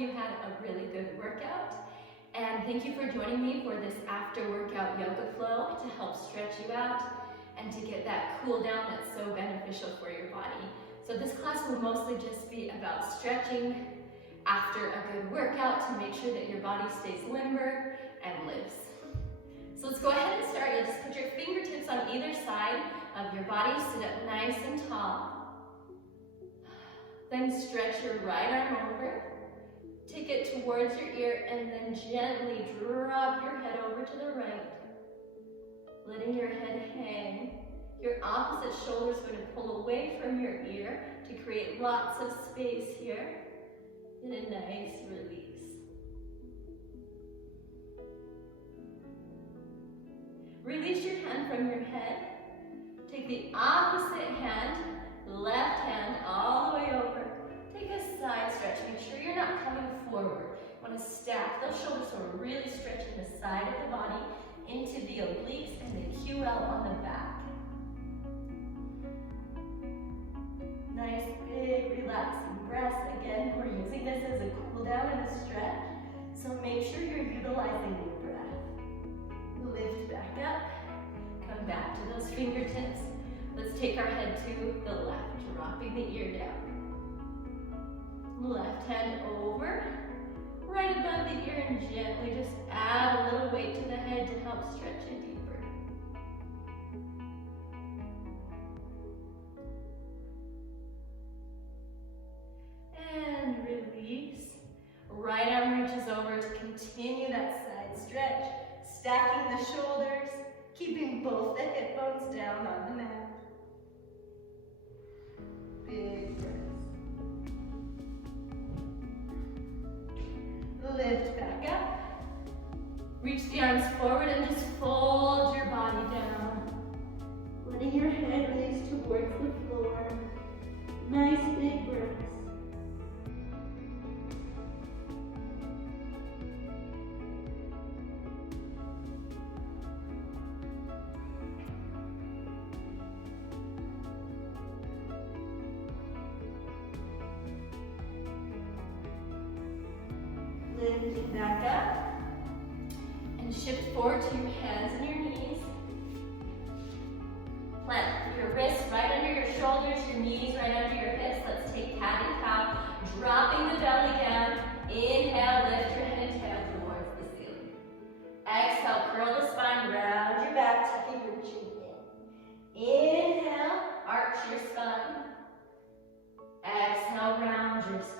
you had a really good workout. And thank you for joining me for this after workout yoga flow to help stretch you out and to get that cool down that's so beneficial for your body. So this class will mostly just be about stretching after a good workout to make sure that your body stays limber and lives. So let's go ahead and start. You'll just put your fingertips on either side of your body, sit up nice and tall. Then stretch your right arm over. Take it towards your ear and then gently drop your head over to the right, letting your head hang. Your opposite shoulder is going to pull away from your ear to create lots of space here. And a nice release. Release your hand from your head. Take the opposite hand, left hand, all the way over. Take a side stretch. Make sure you're not coming forward. You want to stack those shoulders so we're really stretching the side of the body into the obliques and the QL on the back. Nice, big, relaxing breaths. Again, we're using this as a cool down and a stretch. So make sure you're utilizing your breath. Lift back up. Come back to those fingertips. Let's take our head to the left, dropping the ear down. Left hand over, right above the ear, and gently just add a little weight to the head to help stretch it deeper. And release. Right arm reaches over to continue that side stretch, stacking the shoulders, keeping both the hip bones down on the mat. Big breaths. Lift back up. Reach the arms forward and just fold your body down. Letting your head release towards the floor. Nice big breaths. Lifting back up and shift forward to your hands and your knees. Plant your wrists right under your shoulders, your knees right under your hips. Let's take cat and cow, dropping the belly down. Inhale, lift your head down towards the ceiling. Exhale, curl the spine, round your back, tucking your chin in. Inhale, arch your spine. Exhale, round your spine.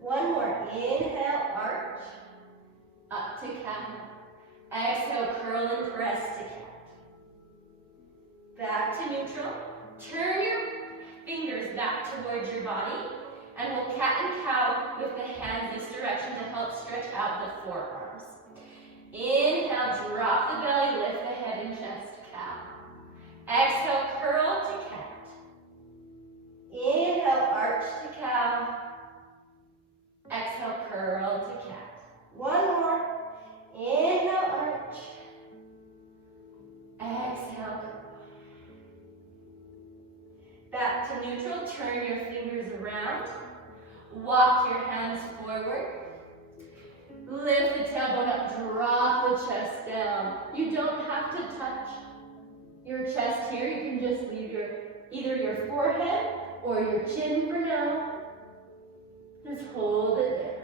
One more. Inhale, arch, up to cat. Exhale, curl and press to cat. Back to neutral. Turn your fingers back towards your body, and we'll cat and cow with the hands this direction to help stretch out the forearms. Inhale, drop the belly, lift the head and chest, cow. Exhale, curl to cat. Inhale, arch to cow. Exhale, curl to cat. One more. Inhale, arch. Exhale, curl. Back to neutral. Turn your fingers around. Walk your hands forward. Lift the tailbone up. Drop the chest down. You don't have to touch your chest here. You can just leave either your forehead or your chin for now. Just hold it there.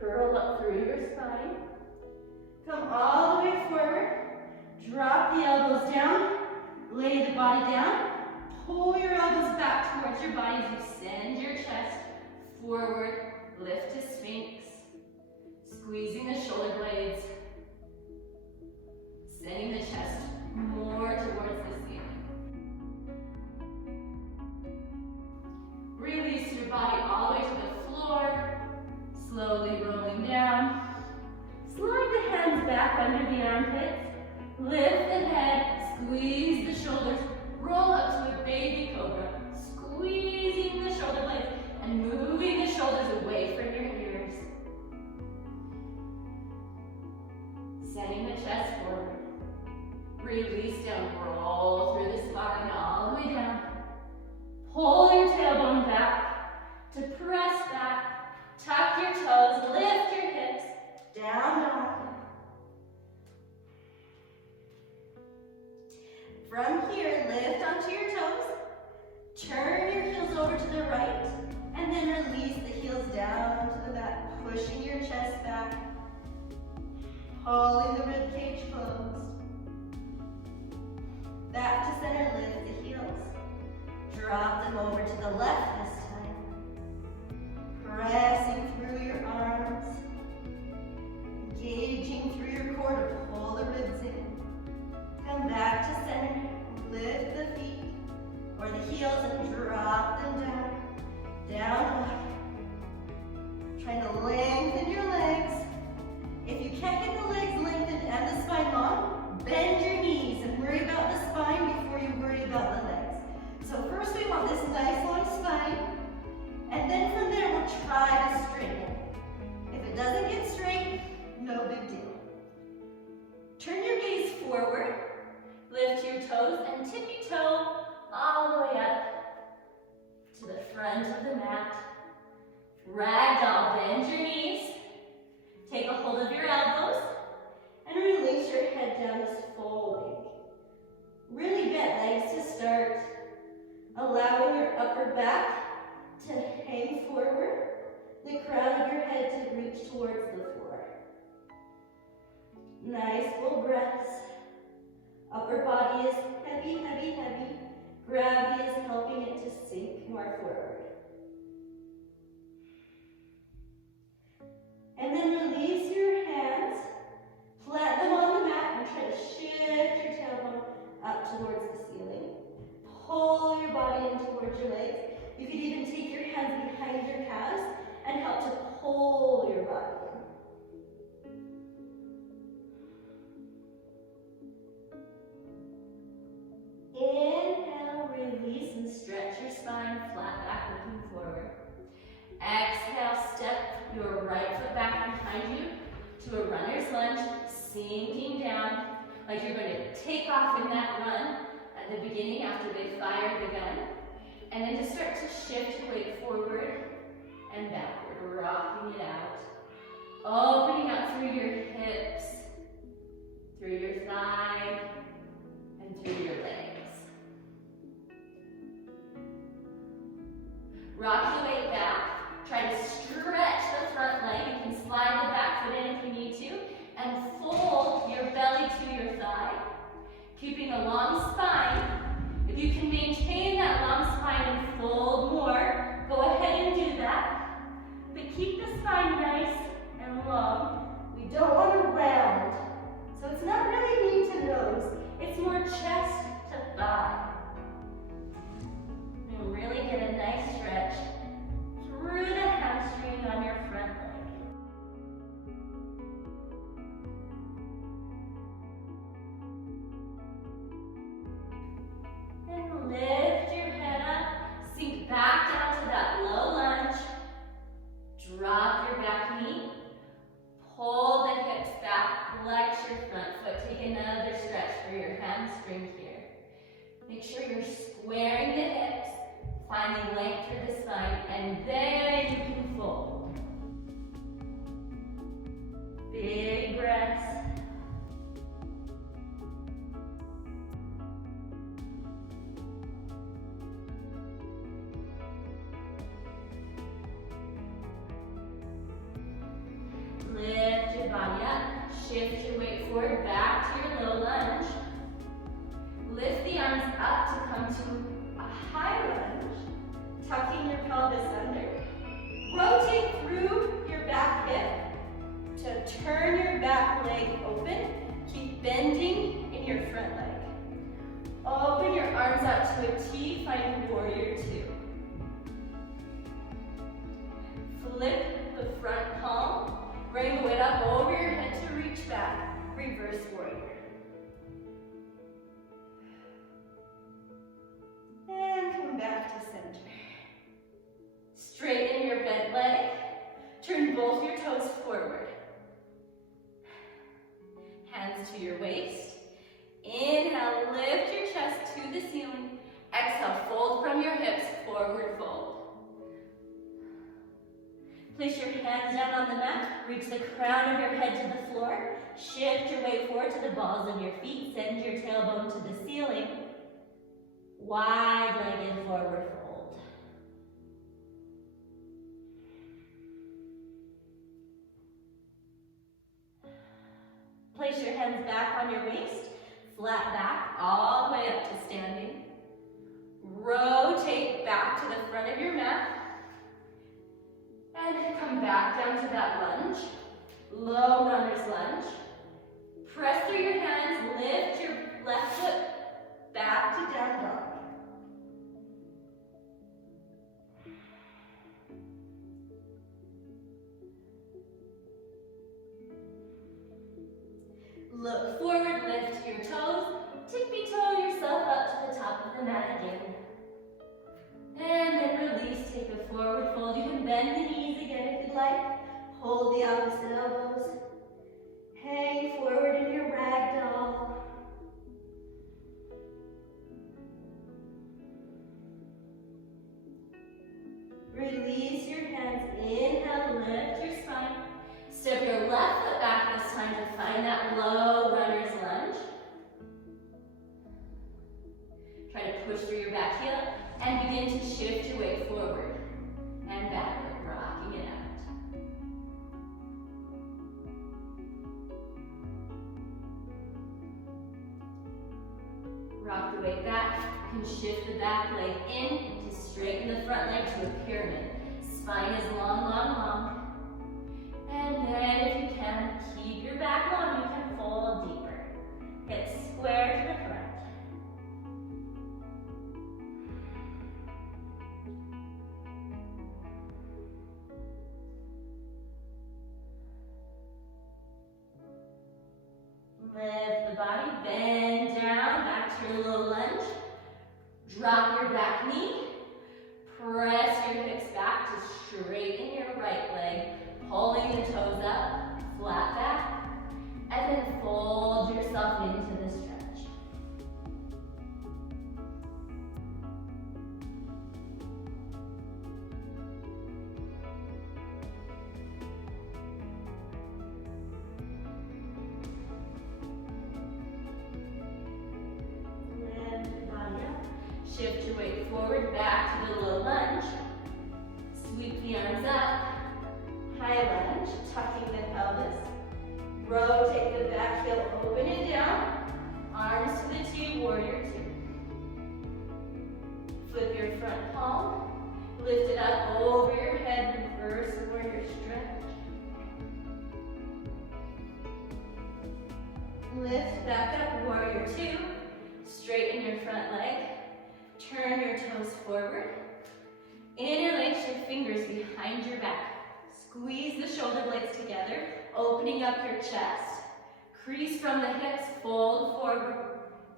Curl up through your spine. Come all the way forward. Drop the elbows down. Lay the body down. Pull your elbows back towards your body as you send your chest forward. Lift to Sphinx. Squeezing the shoulder blades. Sending the chest more towards the ceiling. Release your body all the way to the floor. Slowly rolling down. Slide the hands back under the armpits. Lift the head. Squeeze the shoulders. Roll up to a baby cobra. Squeezing the shoulder blades and move back, to press back, tuck your toes, lift your hips, down dog. From here, lift onto your toes, turn your heels over to the right, and then release the heels down to the back, pushing your chest back, pulling the rib cage closed. Back to center, lift the heels. Drop them over to the left this time. Pressing through your arms. Engaging through your core to pull the ribs in. Come back to center. Lift the feet or the heels and drop them down. Down. Trying to lengthen your legs. If you can't get the legs lengthened and the spine long, bend your knees and worry about the spine before you worry about the legs. So first we want this nice long spine, and then from there we'll try to straighten. If it doesn't get straight, no big deal. Turn your gaze forward, lift your toes and tippy toe all the way up to the front of the mat. Ragdoll, bend your knees, take a hold of your elbows, and release your head down as folding. Really bent legs to start, allowing your upper back to hang forward, the crown of your head to reach towards the floor. Nice full breaths. Upper body is heavy, heavy, heavy. Gravity is helping it to sink more forward. And then release your hands, plant them on the mat, and try to shift your tailbone up towards the ceiling. Pull your body in towards your legs. You could even take your hands behind your calves and help to pull your body in. Inhale, release, and stretch your spine, flat back, looking forward. Exhale, step your right foot back behind you to a runner's lunge, sinking down like you're going to take off in that run at the beginning after they fire the gun. And then just start to shift your weight forward and backward, rocking it out. Opening up through your hips, through your thigh, and through your legs. Rock the weight back. Try to stretch the front leg. You can slide the back foot in if you need to. And fold your belly to your thigh. Keeping a long spine. If you can maintain that long spine and fold more, go ahead and do that. But keep the spine nice and long. We don't want to round. So it's not really knee to nose. It's more chest to thigh. And really get a nice stretch through the hamstring on your front leg. And lift your head up, sink back down to that low lunge. Drop your back knee, pull the hips back, flex your front foot. Take another stretch for your hamstring here. Make sure you're squaring the hips, finding length through the spine, and then you can fold. Big breaths. Lift your body up, shift your weight forward, back to your low lunge. Lift the arms up to come to a high lunge, tucking your pelvis under. Rotate through your back hip to turn your back leg open. Keep bending in your front leg. Open your arms out to a T, find warrior two. Flip the front palm. Bring the weight up over your head to reach back. Reverse warrior. And come back to center. Straighten your bent leg. Turn both your toes forward. Hands to your waist. Inhale, lift your chest to the ceiling. Exhale, fold from your hips, forward fold. Place your hands down on the mat, reach the crown of your head to the floor, shift your weight forward to the balls of your feet, send your tailbone to the ceiling, wide-legged forward fold. Place your hands back on your waist, flat back, all the way up to standing. Rotate back to the front of your mat. And come back down to that lunge. Low runner's lunge. Press through your hands, lift your left foot back to down dog. Look forward, lift your toes, tippy-toe yourself up to the top of the mat again. And then release, take a forward fold. You can bend the knees again if you'd like. Hold the opposite elbows. Hang forward in your ragdoll. Release your hands. Inhale, lift your spine. Step your left foot back this time to find that low runner's lunge. Try to push through your back heel and begin to shift your weight forward and backward, rocking it out. Rock the weight back. You can shift the back leg in to straighten the front leg to a pyramid. Spine is long, long, long. And then if you can, keep your back long, you can fold deeper. Hip square to the front. Lift the body, bend down, back to your low lunge. Drop your back knee. Press your hips back to straighten your right leg, pulling the toes up, flat back, and then fold yourself into the stretch. Lift the body up. Shift your weight forward, back to the low lunge. Sweep the arms up. High lunge, tucking the pelvis. Rotate the back heel, open it down. Arms to the T, warrior two. Flip your front palm. Lift it up over your head, reverse warrior stretch. Lift back up, warrior two. Straighten your front leg. Turn your toes forward. Interlace your fingers behind your back. Squeeze the shoulder blades together, opening up your chest. Crease from the hips, fold forward.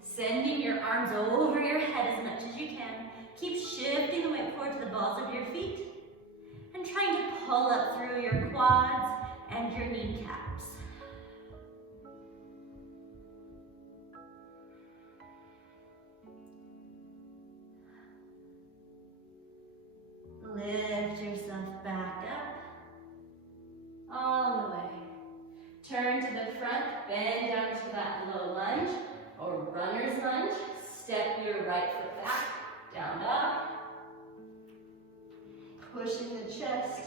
Sending your arms over your head as much as you can. Keep shifting the weight forward to the balls of your feet. And trying to pull up through your quads and your kneecaps. Lift yourself back up, all the way. Turn to the front, bend down to that low lunge or runner's lunge. Step your right foot back, down dog. Pushing the chest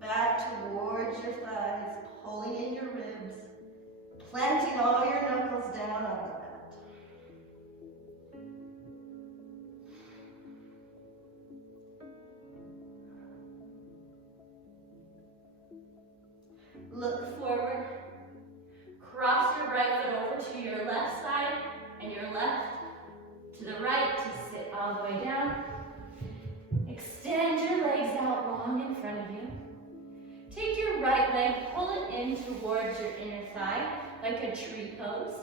back towards your thighs, pulling in your ribs, planting all your knuckles down on the mat. Look forward. Cross your right foot over to your left side and your left to the right to sit all the way down. Extend your legs out long in front of you. Take your right leg, pull it in towards your inner thigh like a tree pose.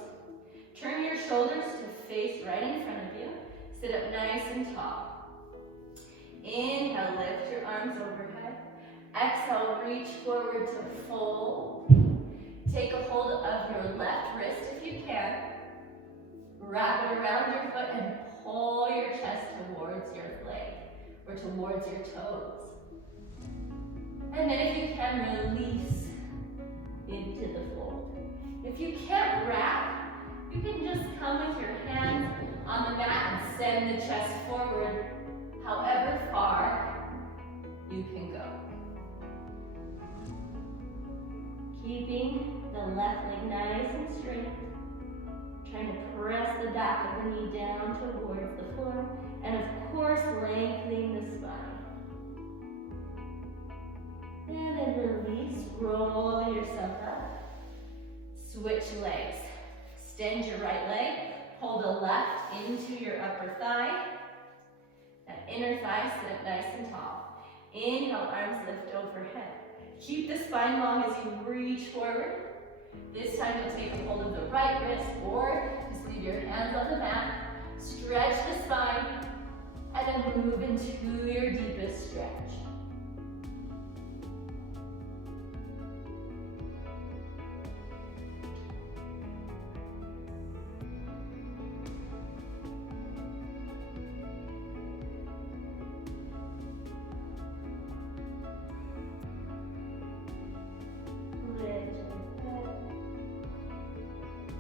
Turn your shoulders to face right in front of you. Sit up nice and tall. Inhale, lift your arms overhead. Exhale, reach forward to fold. Take a hold of your left wrist if you can. Wrap it around your foot and pull your chest towards your leg or towards your toes. And then if you can, release into the fold. If you can't wrap, you can just come with your hands on the mat and send the chest forward however far you can go. Keeping the left leg nice and straight. Trying to press the back of the knee down towards the floor. And of course, lengthening the spine. And then release, roll yourself up. Switch legs. Extend your right leg. Pull the left into your upper thigh. That inner thigh, sit up nice and tall. Inhale, arms lift overhead. Keep the spine long as you reach forward. This time you'll take a hold of the right wrist or just leave your hands on the mat. Stretch the spine and then move into your deepest stretch.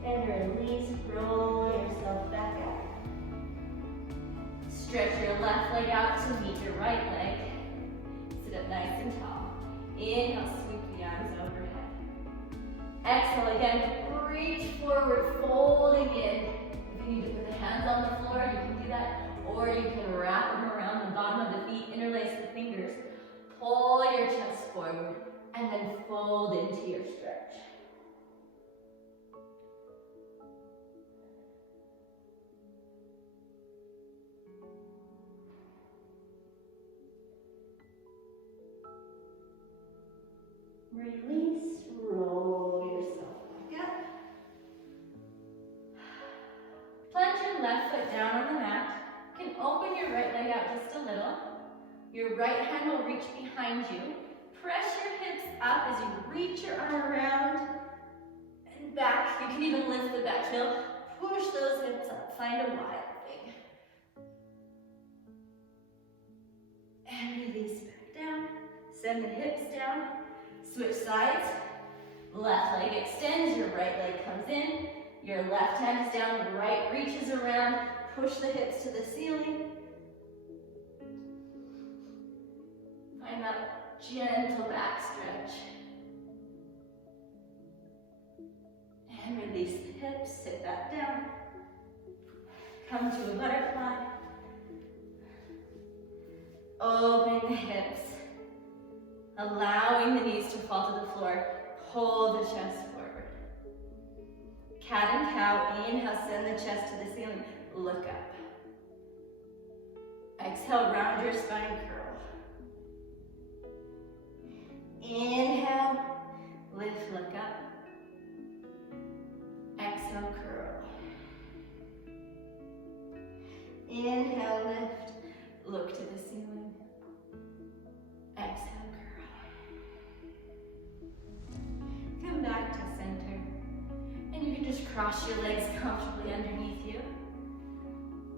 And release, roll yourself back out. Stretch your left leg out to meet your right leg. Sit up nice and tall. Inhale, sweep the arms overhead. Exhale again, reach forward, folding in. If you need to put the hands on the floor, you can do that. Or you can wrap them around the bottom of the feet, interlace the fingers. Pull your chest forward, and then fold into your stretch. Release, roll yourself back up. Plant your left foot down on the mat. You can open your right leg out just a little. Your right hand will reach behind you. Press your hips up as you reach your arm around and back. You can even lift the back heel. Push those hips up. Find a wide leg. And release back down. Send the hips down. Switch sides. Left leg extends, your right leg comes in. Your left hand is down, the right reaches around. Push the hips to the ceiling. Find that gentle back stretch. And release the hips, sit back down. Come to a butterfly. Open the hips. Allowing the knees to fall to the floor. Pull the chest forward. Cat and cow. Inhale, send the chest to the ceiling. Look up. Exhale, round your spine, curl. Inhale, lift, look up. Exhale, curl. Inhale, lift, look to the ceiling. Exhale. Come back to center. And you can just cross your legs comfortably underneath you.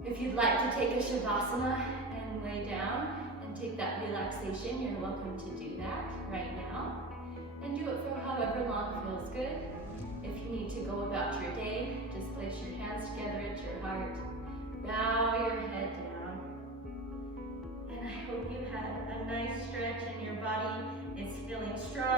If you'd like to take a Shavasana and lay down and take that relaxation, you're welcome to do that right now. And do it for however long feels good. If you need to go about your day, just place your hands together at your heart. Bow your head down. And I hope you had a nice stretch and your body is feeling strong.